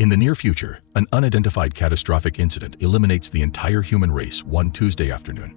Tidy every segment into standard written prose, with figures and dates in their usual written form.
In the near future, an unidentified catastrophic incident eliminates the entire human race one Tuesday afternoon.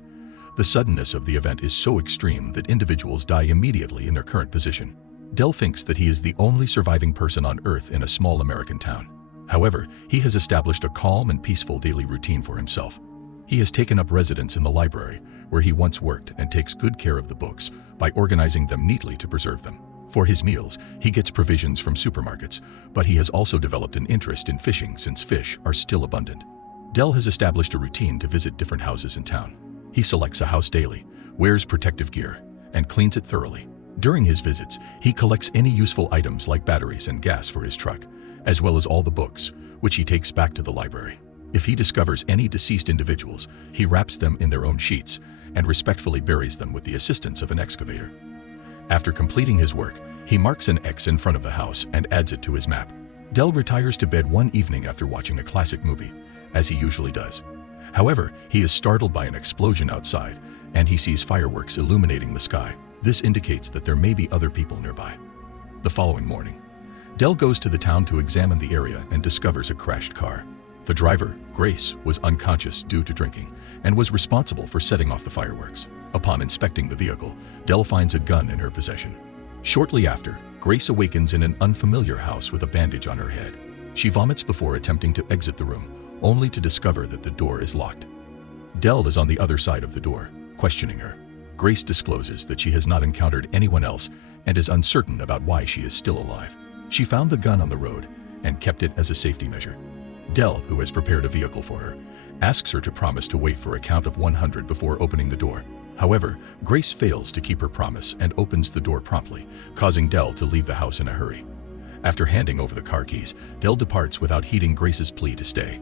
The suddenness of the event is so extreme that individuals die immediately in their current position. Dell thinks that he is the only surviving person on Earth in a small American town. However, he has established a calm and peaceful daily routine for himself. He has taken up residence in the library, where he once worked, and takes good care of the books by organizing them neatly to preserve them. For his meals, he gets provisions from supermarkets, but he has also developed an interest in fishing since fish are still abundant. Dell has established a routine to visit different houses in town. He selects a house daily, wears protective gear, and cleans it thoroughly. During his visits, he collects any useful items like batteries and gas for his truck, as well as all the books, which he takes back to the library. If he discovers any deceased individuals, he wraps them in their own sheets and respectfully buries them with the assistance of an excavator. After completing his work, he marks an X in front of the house and adds it to his map. Dell retires to bed one evening after watching a classic movie, as he usually does. However, he is startled by an explosion outside, and he sees fireworks illuminating the sky. This indicates that there may be other people nearby. The following morning, Dell goes to the town to examine the area and discovers a crashed car. The driver, Grace, was unconscious due to drinking and was responsible for setting off the fireworks. Upon inspecting the vehicle, Dell finds a gun in her possession. Shortly after, Grace awakens in an unfamiliar house with a bandage on her head. She vomits before attempting to exit the room, only to discover that the door is locked. Dell is on the other side of the door, questioning her. Grace discloses that she has not encountered anyone else and is uncertain about why she is still alive. She found the gun on the road and kept it as a safety measure. Dell, who has prepared a vehicle for her, asks her to promise to wait for a count of 100 before opening the door. However, Grace fails to keep her promise and opens the door promptly, causing Dell to leave the house in a hurry. After handing over the car keys, Dell departs without heeding Grace's plea to stay.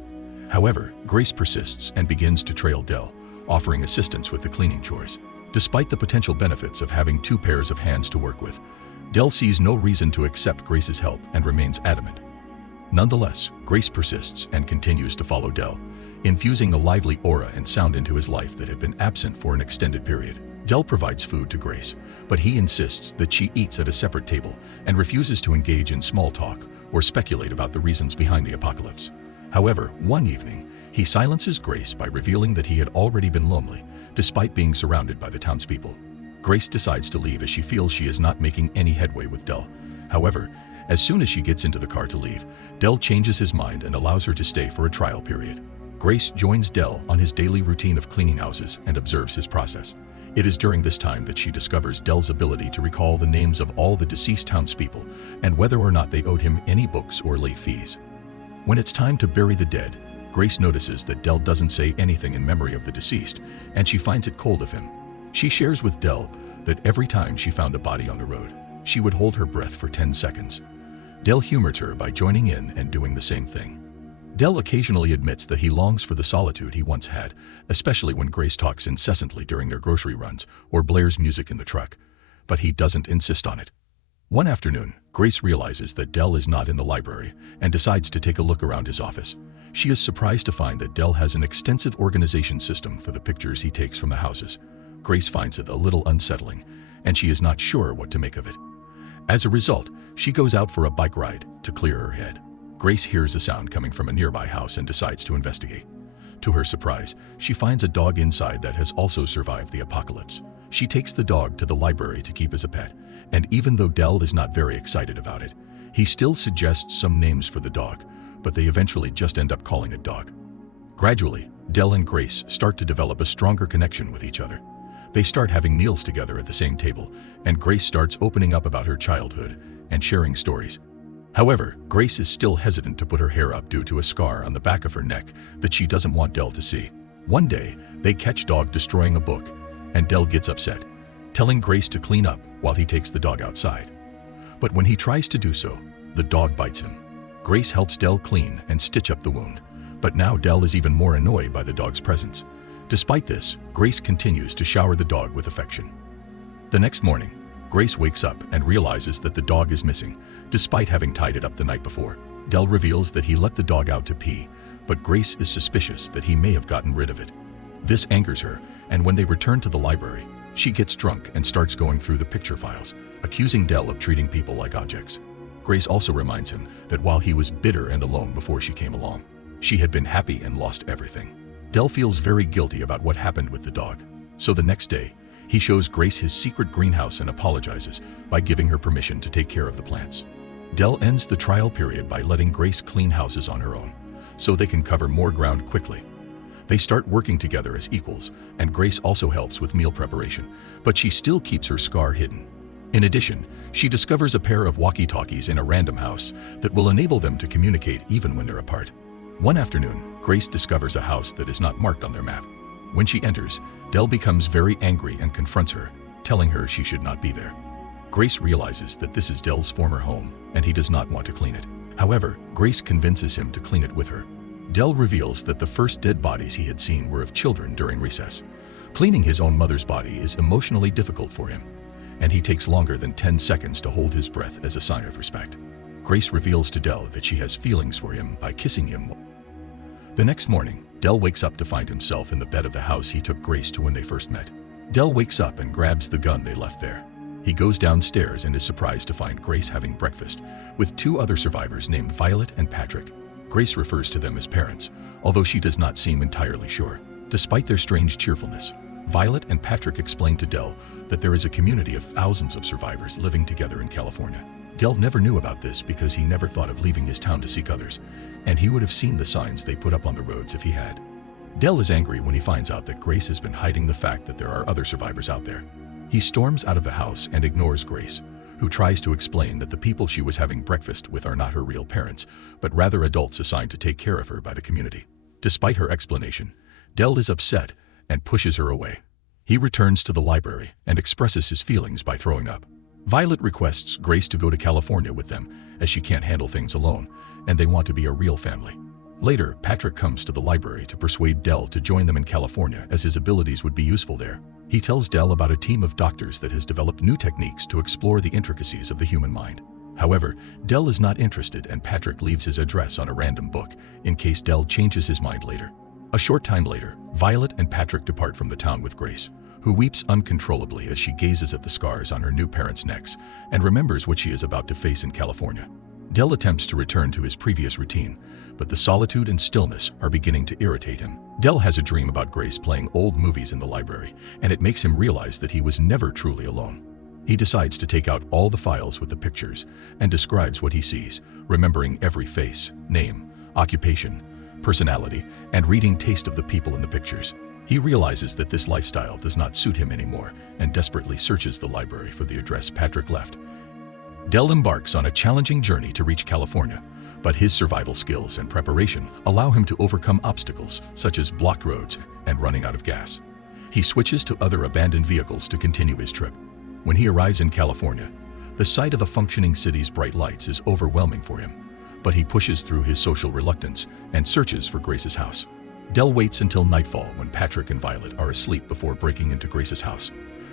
However, Grace persists and begins to trail Dell, offering assistance with the cleaning chores. Despite the potential benefits of having two pairs of hands to work with, Dell sees no reason to accept Grace's help and remains adamant. Nonetheless, Grace persists and continues to follow Dell, infusing a lively aura and sound into his life that had been absent for an extended period. Dell provides food to Grace, but he insists that she eats at a separate table and refuses to engage in small talk or speculate about the reasons behind the apocalypse. However, one evening, he silences Grace by revealing that he had already been lonely, despite being surrounded by the townspeople. Grace decides to leave as she feels she is not making any headway with Dell. However, as soon as she gets into the car to leave, Dell changes his mind and allows her to stay for a trial period. Grace joins Dell on his daily routine of cleaning houses and observes his process. It is during this time that she discovers Dell's ability to recall the names of all the deceased townspeople and whether or not they owed him any books or late fees. When it's time to bury the dead, Grace notices that Dell doesn't say anything in memory of the deceased, and she finds it cold of him. She shares with Dell that every time she found a body on the road, she would hold her breath for 10 seconds. Dell humors her by joining in and doing the same thing. Dell occasionally admits that he longs for the solitude he once had, especially when Grace talks incessantly during their grocery runs or blares music in the truck, but he doesn't insist on it. One afternoon, Grace realizes that Dell is not in the library and decides to take a look around his office. She is surprised to find that Dell has an extensive organization system for the pictures he takes from the houses. Grace finds it a little unsettling, and she is not sure what to make of it. As a result, she goes out for a bike ride to clear her head. Grace hears a sound coming from a nearby house and decides to investigate. To her surprise, she finds a dog inside that has also survived the apocalypse. She takes the dog to the library to keep as a pet, and even though Dell is not very excited about it, he still suggests some names for the dog, but they eventually just end up calling it Dog. Gradually, Dell and Grace start to develop a stronger connection with each other. They start having meals together at the same table, and Grace starts opening up about her childhood and sharing stories. However, Grace is still hesitant to put her hair up due to a scar on the back of her neck that she doesn't want Dell to see. One day, they catch Dog destroying a book, and Dell gets upset, telling Grace to clean up while he takes the dog outside. But when he tries to do so, the dog bites him. Grace helps Dell clean and stitch up the wound, but now Dell is even more annoyed by the dog's presence. Despite this, Grace continues to shower the dog with affection. The next morning, Grace wakes up and realizes that the dog is missing, despite having tied it up the night before. Dell reveals that he let the dog out to pee, but Grace is suspicious that he may have gotten rid of it. This angers her, and when they return to the library, she gets drunk and starts going through the picture files, accusing Dell of treating people like objects. Grace also reminds him that while he was bitter and alone before she came along, she had been happy and lost everything. Del feels very guilty about what happened with the dog. So the next day, he shows Grace his secret greenhouse and apologizes by giving her permission to take care of the plants. Del ends the trial period by letting Grace clean houses on her own, so they can cover more ground quickly. They start working together as equals, and Grace also helps with meal preparation, but she still keeps her scar hidden. In addition, she discovers a pair of walkie-talkies in a random house that will enable them to communicate even when they're apart. One afternoon, Grace discovers a house that is not marked on their map. When she enters, Del becomes very angry and confronts her, telling her she should not be there. Grace realizes that this is Del's former home, and he does not want to clean it. However, Grace convinces him to clean it with her. Del reveals that the first dead bodies he had seen were of children during recess. Cleaning his own mother's body is emotionally difficult for him, and he takes longer than 10 seconds to hold his breath as a sign of respect. Grace reveals to Del that she has feelings for him by kissing him. The next morning, Del wakes up to find himself in the bed of the house he took Grace to when they first met. Del wakes up and grabs the gun they left there. He goes downstairs and is surprised to find Grace having breakfast with two other survivors named Violet and Patrick. Grace refers to them as parents, although she does not seem entirely sure. Despite their strange cheerfulness, Violet and Patrick explain to Del that there is a community of thousands of survivors living together in California. Del never knew about this because he never thought of leaving his town to seek others, and he would have seen the signs they put up on the roads if he had. Del is angry when he finds out that Grace has been hiding the fact that there are other survivors out there. He storms out of the house and ignores Grace, who tries to explain that the people she was having breakfast with are not her real parents, but rather adults assigned to take care of her by the community. Despite her explanation, Del is upset and pushes her away. He returns to the library and expresses his feelings by throwing up. Violet requests Grace to go to California with them, as she can't handle things alone, and they want to be a real family. Later, Patrick comes to the library to persuade Del to join them in California, as his abilities would be useful there. He tells Del about a team of doctors that has developed new techniques to explore the intricacies of the human mind. However, Del is not interested, and Patrick leaves his address on a random book in case Del changes his mind later. A short time later, Violet and Patrick depart from the town with Grace, who weeps uncontrollably as she gazes at the scars on her new parents' necks and remembers what she is about to face in California. Del attempts to return to his previous routine, but the solitude and stillness are beginning to irritate him. Del has a dream about Grace playing old movies in the library, and it makes him realize that he was never truly alone. He decides to take out all the files with the pictures and describes what he sees, remembering every face, name, occupation, personality, and reading taste of the people in the pictures. He realizes that this lifestyle does not suit him anymore and desperately searches the library for the address Patrick left. Del embarks on a challenging journey to reach California, but his survival skills and preparation allow him to overcome obstacles such as blocked roads and running out of gas. He switches to other abandoned vehicles to continue his trip. When he arrives in California, the sight of a functioning city's bright lights is overwhelming for him, but he pushes through his social reluctance and searches for Grace's house. Del waits until nightfall when Patrick and Violet are asleep before breaking into Grace's house.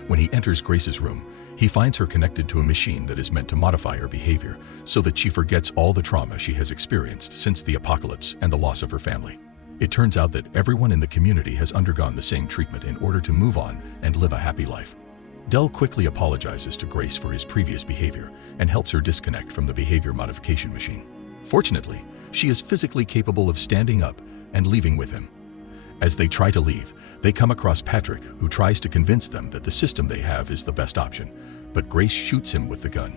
When he enters Grace's room, he finds her connected to a machine that is meant to modify her behavior so that she forgets all the trauma she has experienced since the apocalypse and the loss of her family. It turns out that everyone in the community has undergone the same treatment in order to move on and live a happy life. Del quickly apologizes to Grace for his previous behavior and helps her disconnect from the behavior modification machine. Fortunately, she is physically capable of standing up and leaving with him. As they try to leave, they come across Patrick, who tries to convince them that the system they have is the best option, but Grace shoots him with the gun.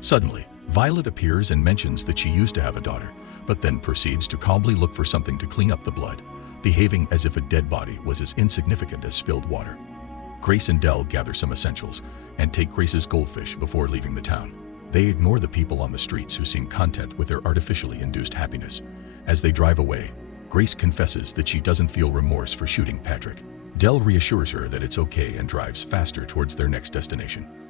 Suddenly, Violet appears and mentions that she used to have a daughter, but then proceeds to calmly look for something to clean up the blood, behaving as if a dead body was as insignificant as spilled water. Grace and Del gather some essentials and take Grace's goldfish before leaving the town. They ignore the people on the streets who seem content with their artificially induced happiness. As they drive away, Grace confesses that she doesn't feel remorse for shooting Patrick. Del reassures her that it's okay and drives faster towards their next destination.